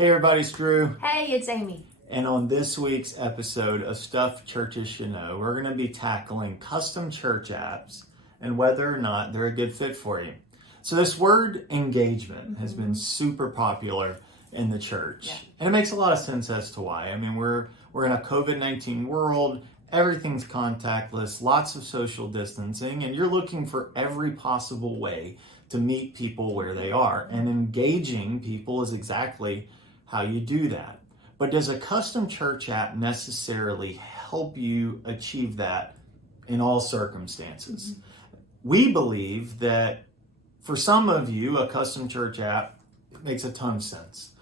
Hey everybody, it's Drew. Hey, it's Amy. And on this week's episode of Stuff Churches Should Know, we're going to be tackling custom church apps and whether or not they're a good fit for you. So this word engagement has been super popular in the church. Yeah. And it makes a lot of sense as to why. I mean, we're in a COVID-19 world. Everything's contactless, lots of social distancing, and you're looking for every possible way to meet people where they are. And engaging people is exactly how you do that. But does a custom church app necessarily help you achieve that in all circumstances? We believe that for some of you, a custom church app makes a ton of sense.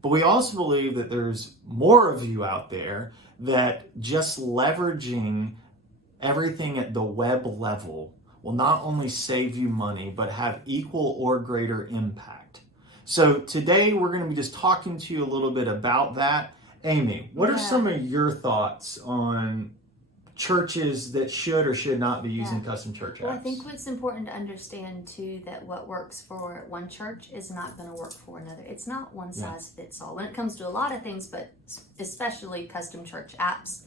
But we also believe that there's more of you out there that just leveraging everything at the web level will not only save you money, but have equal or greater impact. So today we're going to be just talking to you a little bit about that. Amy, what are some of your thoughts on churches that should or should not be using custom church apps? Well, I think what's important to understand too, that what works for one church is not going to work for another. It's not one size fits all when it comes to a lot of things, but especially custom church apps.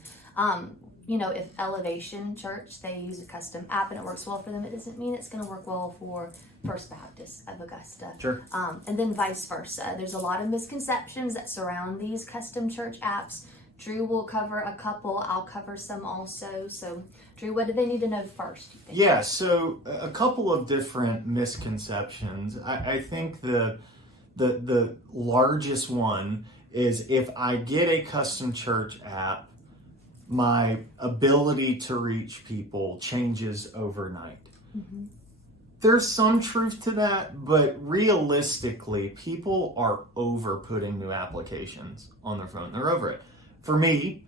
If Elevation Church, they use a custom app and it works well for them, it doesn't mean it's going to work well for First Baptist of Augusta. Sure. And then vice versa. There's a lot of misconceptions that surround these custom church apps. Drew will cover a couple. I'll cover some also. So, Drew, what do they need to know first, you think? Yeah, so a couple of different misconceptions. I think the largest one is if I get a custom church app, my ability to reach people changes overnight. There's some truth to that, but realistically, people are over putting new applications on their phone. They're over it. For me,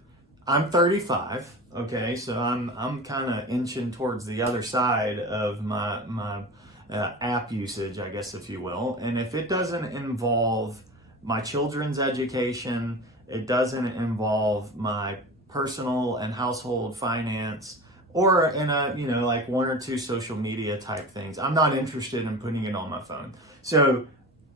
I'm 35, okay, so I'm kind of inching towards the other side of my app usage, I guess, if you will. And if it doesn't involve my children's education, it doesn't involve my personal and household finance, or in a, like one or two social media type things, I'm not interested in putting it on my phone. So,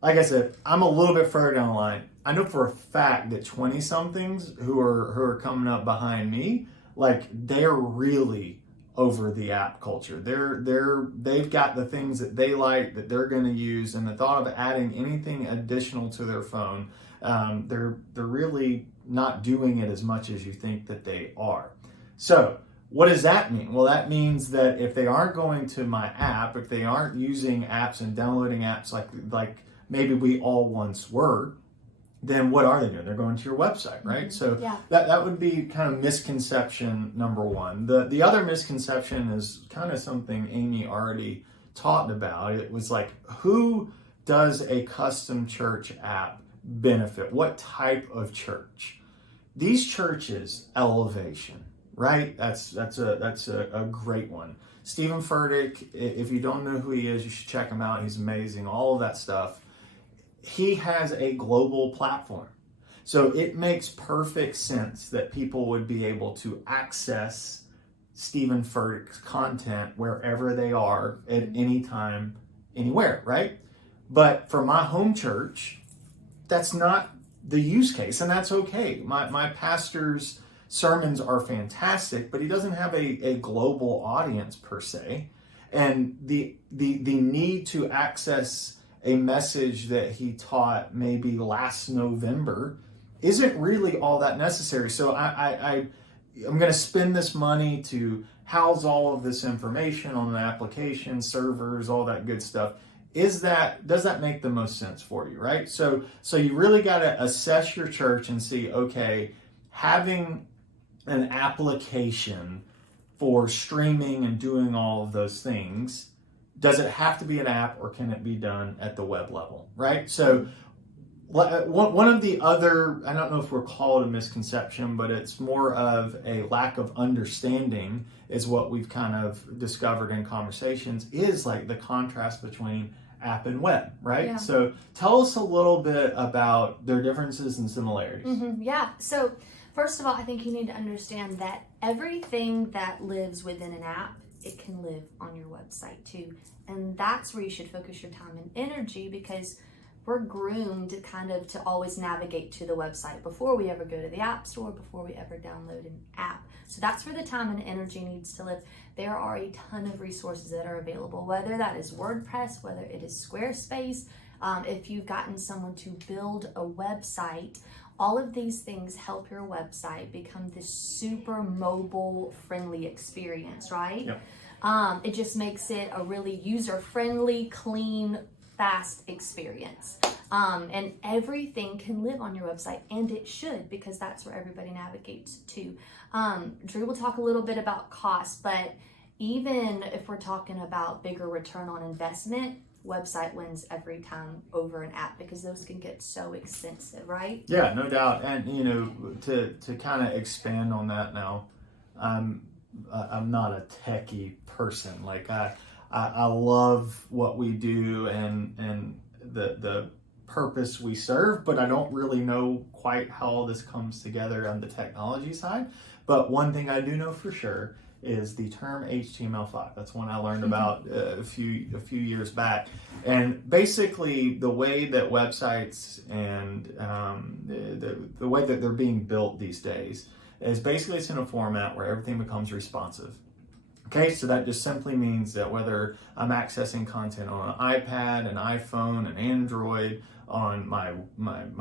like I said, I'm a little bit further down the line. I know for a fact that 20-somethings who are coming up behind me, like they're really over the app culture. They've got the things that they like that they're going to use, and the thought of adding anything additional to their phone, they're really not doing it as much as you think that they are. So what does that mean? Well, that means that if they aren't going to my app, if they aren't using apps and downloading apps like maybe we all once were, then what are they doing? They're going to your website, right? So that would be kind of misconception number one. The other misconception is kind of something Amy already talked about. It was like, who does a custom church app benefit? What type of church? These churches, Elevation, right? That's a great one. Steven Furtick, if you don't know who he is, you should check him out. He's amazing. All of that stuff. He has a global platform. So it makes perfect sense that people would be able to access Steven Furtick's content wherever they are at any time, anywhere, right? But for my home church, that's not the use case, and that's okay. My pastor's sermons are fantastic, but he doesn't have a global audience per se. And the need to access a message that he taught maybe last November isn't really all that necessary. So I'm going to spend this money to house all of this information on an application, servers, all that good stuff. Does that make the most sense for you, right? So you really got to assess your church and see, okay, having an application for streaming and doing all of those things, does it have to be an app or can it be done at the web level, right? So one of the other, I don't know if we're called a misconception, but it's more of a lack of understanding is what we've kind of discovered in conversations, is like the contrast between app and web, right? Yeah. So tell us a little bit about their differences and similarities. Yeah. So first of all, I think you need to understand that everything that lives within an app, it can live on your website too. And that's where you should focus your time and energy, because we're groomed kind of to always navigate to the website before we ever go to the app store, before we ever download an app. So that's where the time and energy needs to live. There are a ton of resources that are available, whether that is WordPress, whether it is Squarespace, if you've gotten someone to build a website. All of these things help your website become this super mobile friendly experience, right? Yep. It just makes it a really user-friendly, clean, fast experience. And everything can live on your website, and it should, because that's where everybody navigates to. Drew will talk a little bit about cost, but even if we're talking about bigger return on investment, website wins every time over an app, because those can get so expensive, right? Yeah, no doubt. And you know, to kind of expand on that now, I'm not a techie person. Like I love what we do and the purpose we serve, but I don't really know quite how all this comes together on the technology side. But one thing I do know for sure is the term HTML5. That's one I learned about a few years back. And basically the way that websites and the way that they're being built these days is basically it's in a format where everything becomes responsive. Okay, so that just simply means that whether I'm accessing content on an iPad, an iPhone, an Android, on my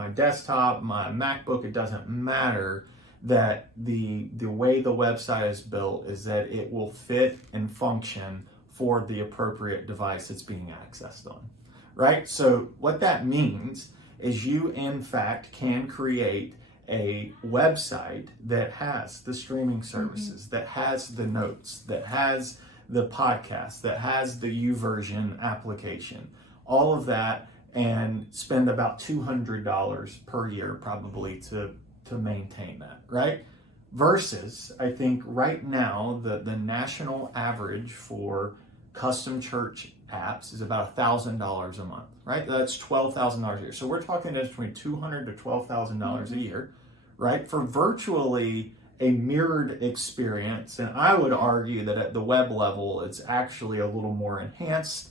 desktop, my MacBook, it doesn't matter, that the way the website is built is that it will fit and function for the appropriate device it's being accessed on, right? So what that means is you in fact can create a website that has the streaming services, that has the notes, that has the podcast, that has the YouVersion application, all of that, and spend about $200 per year probably to maintain that, right? Versus, I think right now, the national average for custom church apps is about $1,000 a month, right? That's $12,000 a year. So we're talking between $200,000 to $12,000 a year, right? For virtually a mirrored experience. And I would argue that at the web level, it's actually a little more enhanced.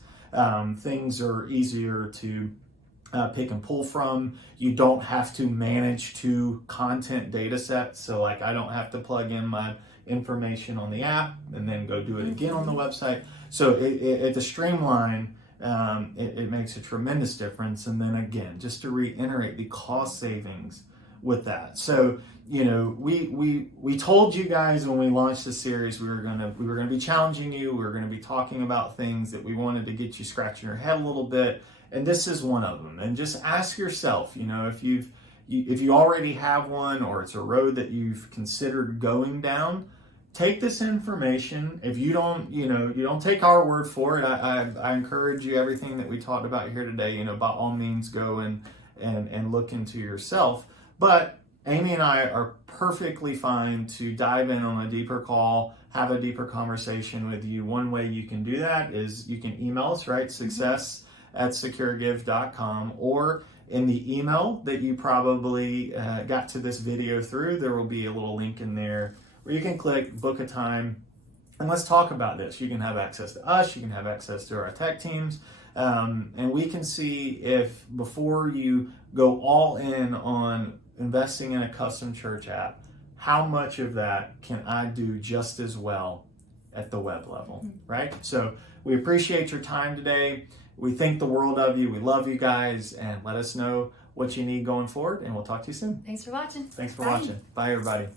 Things are easier to pick and pull from. You don't have to manage two content data sets. So like I don't have to plug in my information on the app and then go do it again on the website. So at the streamline, it makes a tremendous difference. And then again, just to reiterate the cost savings with that. So, you know, we told you guys when we launched the series we were gonna be challenging you. We were gonna be talking about things that we wanted to get you scratching your head a little bit. And this is one of them. And just ask yourself, you know, if you already have one or it's a road that you've considered going down, take this information. If you don't take our word for it, I encourage you, everything that we talked about here today, you know, by all means go and look into yourself. But Amy and I are perfectly fine to dive in on a deeper call, have a deeper conversation with you. One way you can do that is you can email us, right? success@securegive.com, or in the email that you probably got to this video through, there will be a little link in there where you can click book a time and let's talk about this. You can have access to us, you can have access to our tech teams, and we can see if before you go all in on investing in a custom church app, how much of that can I do just as well at the web level, right? So we appreciate your time today. We think the world of you. We love you guys, and let us know what you need going forward, and we'll talk to you soon. Thanks for watching. Thanks for watching. Bye, everybody.